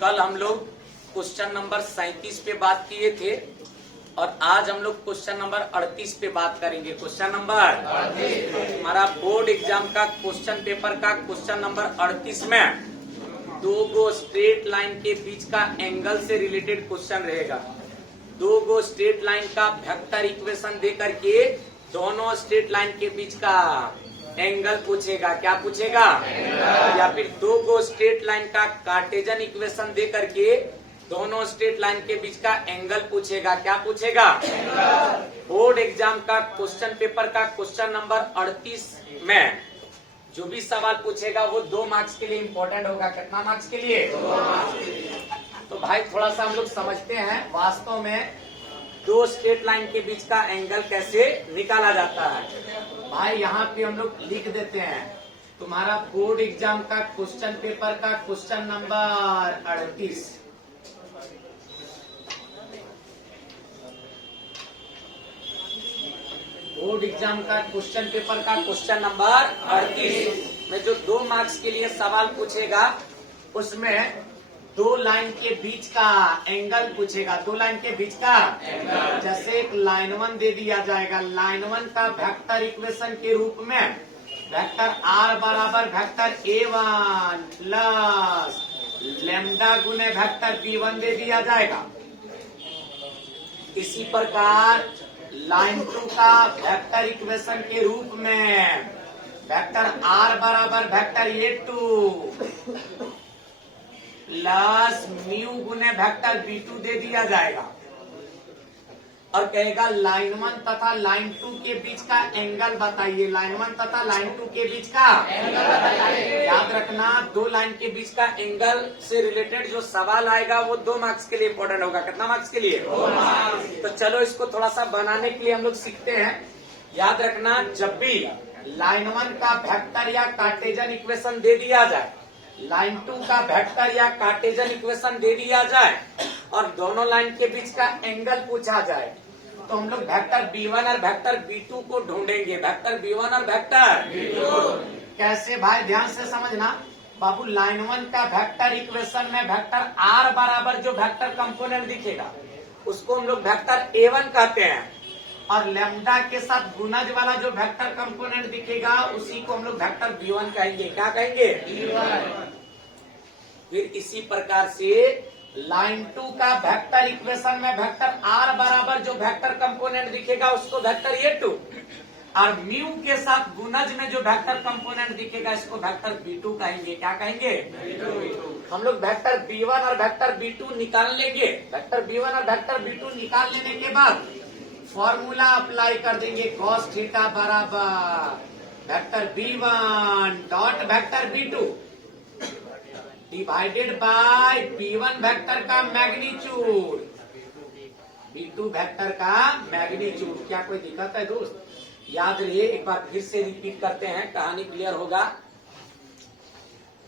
कल हम लोग क्वेश्चन नंबर 37 पे बात किए थे और आज हम लोग क्वेश्चन नंबर 38 पे बात करेंगे। क्वेश्चन नंबर 38 हमारा बोर्ड एग्जाम का क्वेश्चन पेपर का क्वेश्चन नंबर 38 में दो गो स्ट्रेट लाइन के बीच का एंगल से रिलेटेड क्वेश्चन रहेगा। दो गो स्ट्रेट लाइन का वेक्टर इक्वेशन दे करके दोनों स्ट्रेट लाइन के बीच का एंगल पूछेगा। क्या पूछेगा? या फिर दो गो स्ट्रेट लाइन का कार्टेजन इक्वेशन दे करके दोनों स्ट्रेट लाइन के बीच का एंगल पूछेगा। क्या पूछेगा? बोर्ड एग्जाम का क्वेश्चन पेपर का क्वेश्चन नंबर 38 में जो भी सवाल पूछेगा वो 2 मार्क्स के लिए इम्पोर्टेंट होगा। कितना मार्क्स के लिए? 2 मार्क्स के लिए। तो भाई थोड़ा सा हम लोग समझते हैं वास्तव में दो स्ट्रेट लाइन के बीच का एंगल कैसे निकाला जाता है। भाई यहाँ पे हम लोग लिख देते हैं तुम्हारा बोर्ड एग्जाम का क्वेश्चन पेपर का क्वेश्चन नंबर 38। बोर्ड एग्जाम का क्वेश्चन पेपर का क्वेश्चन नंबर 38 में जो 2 मार्क्स के लिए सवाल पूछेगा उसमें दो लाइन के बीच का एंगल पूछेगा। दो लाइन के बीच का एंगल, जैसे एक लाइन 1 दे दिया जाएगा। लाइन 1 का वेक्टर इक्वेशन के रूप में वेक्टर आर बराबर वेक्टर A1 प्लस लैम्डा गुने वेक्टर B1 दे दिया जाएगा। इसी प्रकार लाइन 2 का वेक्टर इक्वेशन के रूप में वेक्टर आर बराबर वेक्टर A2 प्लस म्यू गुने वेक्टर B2 दे दिया जाएगा और कहेगा लाइन 1 तथा लाइन 2 के बीच का एंगल बताइए। लाइन 1 तथा लाइन 2 के बीच का एंगल बताइए। याद रखना दो लाइन के बीच का एंगल से रिलेटेड जो सवाल आएगा वो 2 मार्क्स के लिए इम्पोर्टेंट होगा। कितना मार्क्स के लिए? 2 मार्क्स। तो चलो इसको थोड़ा सा बनाने के लिए हम लोग सीखते हैं। याद रखना जब भी लाइन 1 का वेक्टर या कार्टेजन इक्वेशन दे दिया जाए, लाइन 2 का वेक्टर या कार्टेजन इक्वेशन दे दिया जाए और दोनों लाइन के बीच का एंगल पूछा जाए तो हम लोग वेक्टर B1 और वेक्टर B2 को ढूंढेंगे। वेक्टर B1 और वेक्टर B2 कैसे? भाई ध्यान से समझना बाबू। लाइन 1 का वेक्टर इक्वेशन में वेक्टर R बराबर जो वेक्टर कंपोनेंट दिखेगा उसको हम लोग वेक्टर A1 कहते हैं और लैम्डा के साथ गुणज वाला जो वेक्टर कंपोनेंट दिखेगा उसी को हम लोग वेक्टर B1 कहेंगे। क्या कहेंगे? B1। फिर इसी प्रकार से लाइन 2 का वेक्टर इक्वेशन में वेक्टर R बराबर जो वेक्टर कंपोनेंट दिखेगा उसको वेक्टर A2 और म्यू के साथ गुणज में जो वेक्टर कंपोनेंट दिखेगा इसको वेक्टर B2 कहेंगे। क्या कहेंगे? B2। हम लोग वेक्टर B1 और वेक्टर B2 निकाल लेंगे। वेक्टर B1 और वेक्टर B2 निकाल लेने के बाद फॉर्मूला अप्लाई कर देंगे। कॉस थीटा बराबर vector B1 dot vector B2 divided by B1 vector का मैग्नीट्यूड B2 वेक्टर का मैग्नीट्यूड। क्या कोई दिक्कत है दोस्त? याद रहिए, एक बार फिर से रिपीट करते हैं, कहानी क्लियर होगा।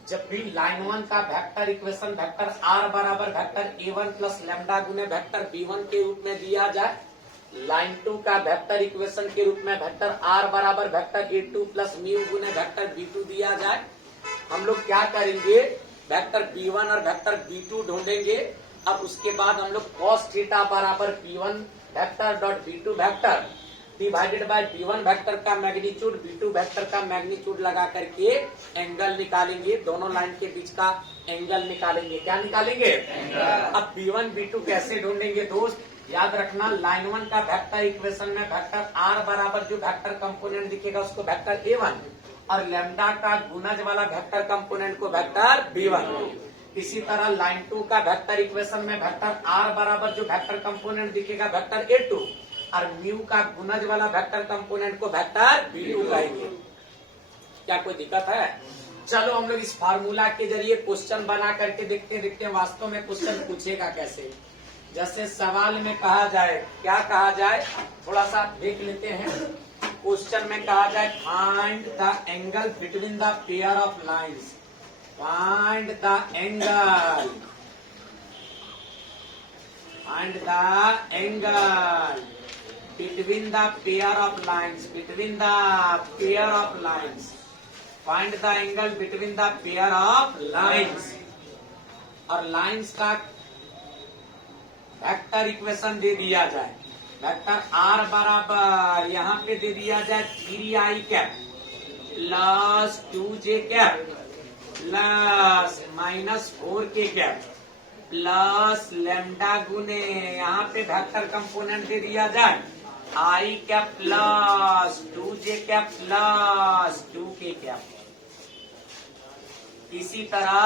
जब भी लाइन 1 का वेक्टर इक्वेशन वेक्टर R बराबर वेक्टर A1 प्लस लैम्डा गुने वेक्टर B1 के रूप में दिया जाए, लाइन 2 का वेक्टर इक्वेशन के रूप में वेक्टर R बराबर वेक्टर A2 प्लस म्यू गुने वेक्टर B2 दिया जाए, हम लोग क्या करेंगे? वेक्टर B1 और वेक्टर B2 ढूंढेंगे। अब उसके बाद हम लोग cos थीटा बराबर B1 vector dot B2 vector divided by B1 vector का मैग्नीट्यूड B2 वेक्टर का मैग्नीट्यूड लगा करके एंगल निकालेंगे। दोनों लाइन के बीच का एंगल निकालेंगे। क्या निकालेंगे? अब B1 B2 कैसे ढूंढेंगे दोस्त? याद रखना लाइन 1 का वेक्टर इक्वेशन में वेक्टर R बराबर जो वेक्टर कंपोनेंट दिखेगा उसको वेक्टर A1 और लैम्डा का गुणज वाला वेक्टर कंपोनेंट को वेक्टर B1। इसी तरह लाइन 2 का वेक्टर इक्वेशन में वेक्टर R बराबर जो वेक्टर कंपोनेंट दिखेगा वेक्टर A2 और म्यू का गुणज वाला वेक्टर कंपोनेंट को वेक्टर B2 कहेंगे। क्या कोई दिक्कत है? चलो हम लोग इस फार्मूला के जरिए क्वेश्चन बना करके देखते हैं वास्तव में क्वेश्चन पूछेगा कैसे। जैसे सवाल में कहा जाए, क्या कहा जाए थोड़ा सा देख लेते हैं। क्वेश्चन में कहा जाए find the angle between the pair of lines. Find the angle, find the angle between the pair of lines, between the pair of lines. Find the angle between the pair of lines. और lines का vector equation दे दिया जाए, vector are बराबर यहाँ पे दे दिया जाए 3i cap plus 2j cap plus -4k cap plus lambda गुने यहाँ पे वेक्टर कंपोनेंट दे दिया जाए i cap plus 2j cap plus 2k cap. इसी तरह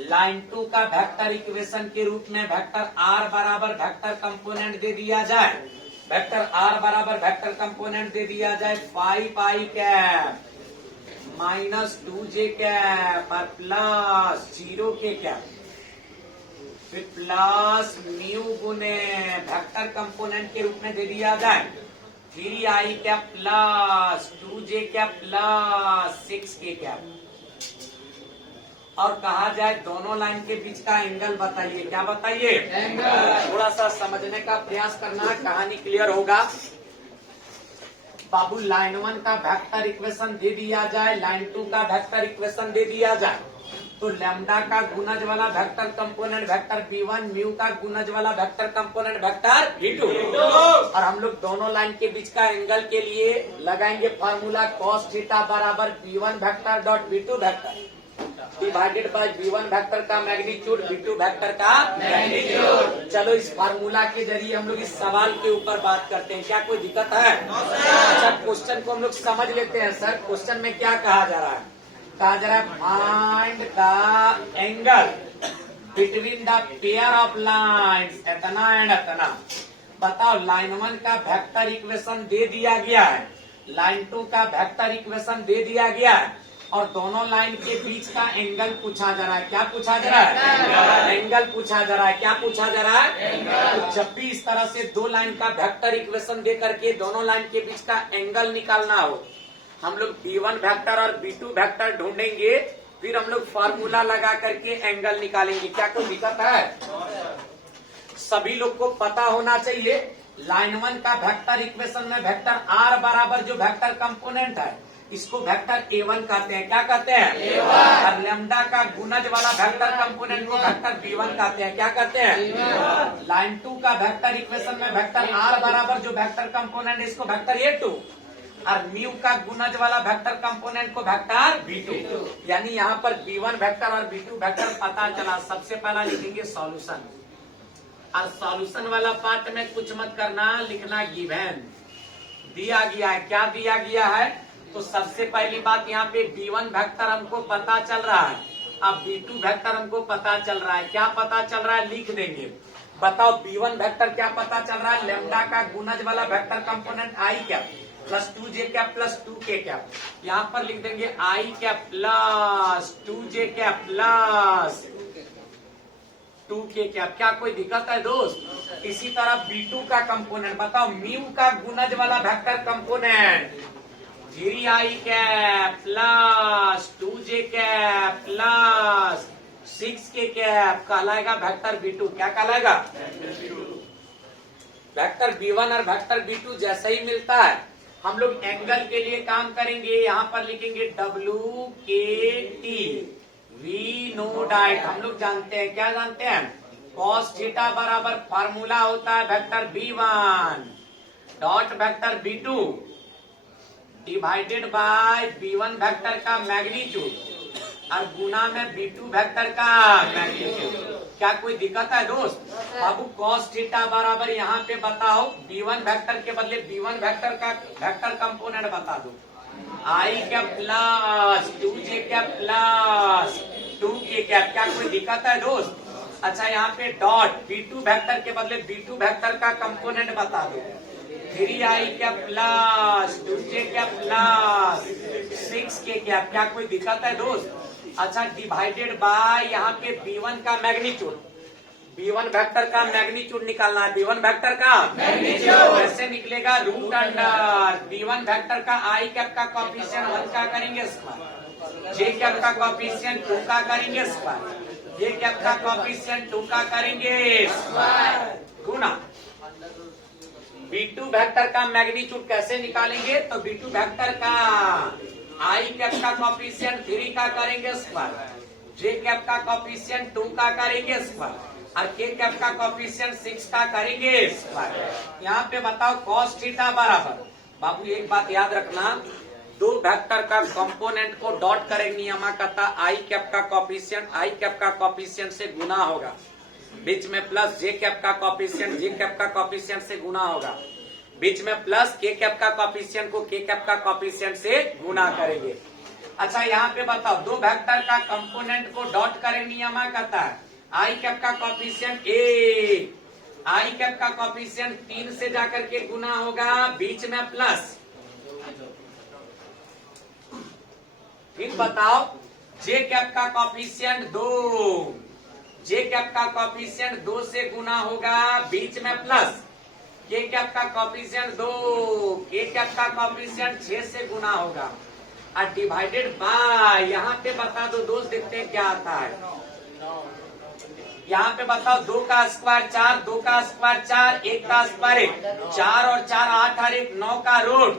लाइन 2 का वेक्टर इक्वेशन के रूप में वेक्टर r बराबर वेक्टर कंपोनेंट दे दिया जाए, वेक्टर r बराबर वेक्टर कंपोनेंट दे दिया जाए 5i कैप -2j कैप और प्लस 0k कैप, फिर प्लस म्यू गुने वेक्टर कंपोनेंट के रूप में दे दिया जाए 3i cap plus 2j cap plus 6k cap. और कहा जाए दोनों लाइन के बीच का एंगल बताइए, क्या बताइए? एंगल। थोड़ा सा समझने का प्रयास करना, कहानी क्लियर होगा। बाबू लाइन 1 का वेक्टर इक्वेशन दे दिया जाए, लाइन 2 का वेक्टर इक्वेशन दे दिया जाए, तो लैम्डा का गुणज वाला vector component vector b1, mu का गुणज वाला वेक्टर कंपोनेंट वेक्टर b2। और हम लोग दोनों लाइन के बीच का एंगल के लिए लगाएंगे फॉर्मूला cos थीटा बराबर b1 vector dot b2 vector divided by b1 vector का मैग्नीट्यूड b2 वेक्टर का मैग्नीट्यूड। चलो इस फार्मूला के जरिए हम लोग इस सवाल के ऊपर बात करते हैं, क्या कोई दिक्कत है? अच्छा, क्वेश्चन को हम लोग समझ लेते हैं। सर क्वेश्चन में क्या कहा जा रहा है? कहा जा रहा है find the angle between the pair of lines इतना एंड इतना। बताओ, लाइन 1 का वेक्टर इक्वेशन दे दिया गया है, लाइन 2 का वेक्टर इक्वेशन दे दिया गया है, और दोनों लाइन के बीच का एंगल पूछा जा रहा है। क्या पूछा जा रहा है? एंगल पूछा जा रहा है। क्या पूछा जा रहा है? तो जब भी इस तरह से दो लाइन का वेक्टर इक्वेशन दे करके दोनों लाइन के बीच का एंगल निकालना हो, हम लोग b1 वेक्टर और b2 वेक्टर ढूंढेंगे, फिर हम लोग फॉर्मूला लगा करके एंगल निकालेंगे। क्या कोई दिक्कत है? सभी लोग को पता होना चाहिए, लाइन 1 का वेक्टर इक्वेशन में वेक्टर r बराबर जो वेक्टर कंपोनेंट है इसको वेक्टर a1 कहते हैं। क्या कहते हैं? a1। और लैम्डा का गुणज वाला वेक्टर कंपोनेंट को वेक्टर b1 कहते हैं। क्या कहते हैं? लाइन 2 का वेक्टर इक्वेशन में वेक्टर r बराबर जो वेक्टर कंपोनेंट है इसको वेक्टर a2, और म्यू का गुणज वाला वेक्टर कंपोनेंट को वेक्टर b2। यानी यहाँ पर b1 वेक्टर और b2 वेक्टर पता चला। सबसे पहला लिखेंगे सॉल्यूशन, और सॉल्यूशन वाला पार्ट में कुछ मत करना, लिखना गिवन दिया गया है। क्या दिया गया है? तो सबसे पहली बात यहाँ पे b1 वेक्टर हमको पता चल रहा है, अब b2 वेक्टर हमको पता चल रहा है। क्या पता चल रहा है? लिख देंगे। बताओ, b1 वेक्टर क्या पता चल रहा है? लैम्डा का गुणज वाला vector component i cap plus 2j cap plus 2k cap. यहाँ पर लिख देंगे i cap plus 2j cap plus 2k cap. क्या कोई दिक्कत है दोस्त? इसी तरह b2 का कंपोनेंट बताओ, म्यू का गुणज वाला vector component 3i cap plus 2j cap plus 6k cap कहलाएगा वेक्टर b2। क्या कहलाएगा? वेक्टर b1 और वेक्टर b2 जैसा ही मिलता है, हम लोग एंगल के लिए काम करेंगे। यहाँ पर लिखेंगे WKT, वी नो डाइट। हम लोग जानते हैं, क्या जानते हैं? cos थीटा बराबर फार्मूला होता है vector b1 dot vector b2 divided by b1 vector का मैग्नीट्यूड और गुना में b2 वेक्टर का मैग्नीट्यूड। क्या कोई दिक्कत है दोस्त? बाबू cos थीटा बराबर यहाँ पे बताओ, b1 वेक्टर के बदले b1 वेक्टर का वेक्टर कंपोनेंट बता दो, i cap plus 2j cap plus 2k cap. क्या कोई दिक्कत है दोस्त? अच्छा, यहाँ पे डॉट b2 वेक्टर के बदले b2 वेक्टर का कंपोनेंट बता दो, 3i cap plus 2j cap plus 6k cap. क्या कोई दिक्कत है दोस्त? अच्छा, डिवाइडेड बाय यहाँ पे b1 का मैग्नीट्यूड, b1 वेक्टर का मैग्नीट्यूड निकालना है। b1 वेक्टर का मैग्नीट्यूड कैसे निकलेगा? रूट अंडर b1 वेक्टर का i कैप का कॉफिशिएंट 1 का करेंगे स्क्वायर, j कैप का कॉफिशिएंट 2 का करेंगे स्क्वायर, j कैप का कॉफिशिएंट 2 का करेंगे स्क्वायर गुना b2 वेक्टर का मैग्नीट्यूड कैसे निकालेंगे? तो b2 वेक्टर का i कैप का कॉफिशिएंट 3 का करेंगे स्क्वायर, जे कैप का कॉफिशिएंट 2 का करेंगे स्क्वायर और के कैप का कॉफिशिएंट 6 का करेंगे स्क्वायर। यहाँ पे बताओ cos थीटा बराबर, बाबू एक बात याद रखना, दो वेक्टर का कंपोनेंट को डॉट करेंगे, नियमा कहता आई कैप का कॉफिशिएंट से गुना होगा, बीच में प्लस जे कैप का कॉफिशिएंट से गुना होगा, बीच में प्लस के कैप का कॉफिशिएंट को के कैप का कॉफिशिएंट से गुना करेंगे। अच्छा यहाँ पे बताओ, दो वेक्टर का कंपोनेंट को डॉट करेंगे, नियमा कहता है आई कैप का कॉफिशिएंट आई कैप का कॉफिशिएंट 3 से जाकर के गुना होगा, बीच में प्लस। फिर बताओ जे कैप का कॉफिशिएंट 2, जे कैप का कॉफिशिएंट 2 से गुना होगा, बीच में प्लस। के कैप का कॉफिशिएंट 2, के कैप का कॉफिशिएंट 6 से गुना होगा और डिवाइडेड बाय, यहाँ पे बता दो दोस्त, देखते हैं क्या आता है। यहाँ पे बताओ 2 का स्क्वायर 4, 2 का स्क्वायर 4, 1 का स्क्वायर 1, 4 और 4 8 और 1 9 का रूट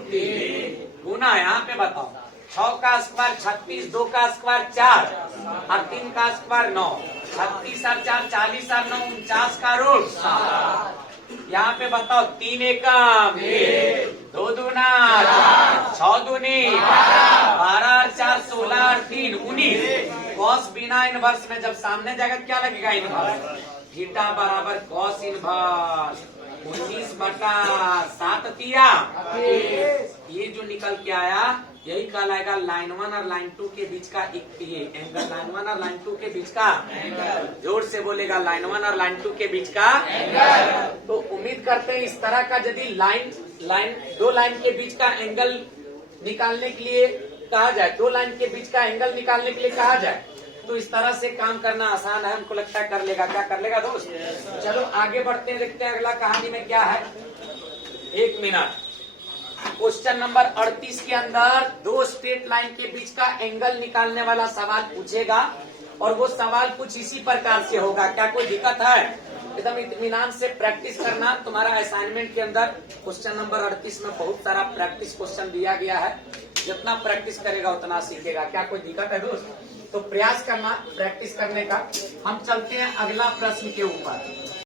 गुना। यहाँ पे बताओ 6 का स्क्वायर 36, 2 का स्क्वायर 4 और 3 का स्क्वायर 9, 36 और 4 40 और 9 49 का रूट 7। यहाँ पे बताओ 3 एकम 2 दूना 6 दूनी 12 और 4 16 और 3 19। कॉस बिना इनवर्स में जब सामने जाएगा क्या लगेगा? इनवर्स। थीटा बराबर कॉस इनवर्स 19/7 तिया। ये जो निकल के आया यही कहलाएगा लाइन 1 और लाइन 2 के बीच का ये एंगल, लाइन 1 और लाइन 2 के बीच का जोर से बोलेगा, लाइन 1 और लाइन 2 के बीच का एंगल। तो उम्मीद करते हैं इस तरह का यदि दो लाइन के बीच का एंगल निकालने के लिए कहा जाए, दो लाइन के बीच का एंगल निकालने के लिए कहा जाए तो इस तरह से काम करना आसान है, हमको लगता है कर लेगा। क्या कर लेगा दोस्त? चलो आगे बढ़ते हैं, देखते हैं अगला कहानी में क्या है। 1 मिनट। क्वेश्चन नंबर 38 के अंदर दो स्ट्रेट लाइन के बीच का एंगल निकालने वाला सवाल पूछेगा और वो सवाल कुछ इसी प्रकार से होगा। क्या कोई दिक्कत है? एकदम इत्मीनान से प्रैक्टिस करना। तुम्हारा असाइनमेंट के अंदर क्वेश्चन नंबर 38 में बहुत सारा प्रैक्टिस क्वेश्चन दिया गया है, जितना प्रैक्टिस करेगा उतना सीखेगा। क्या कोई दिक्कत है दोस्त? तो प्रयास करना प्रैक्टिस करने का। हम चलते हैं अगला प्रश्न के ऊपर।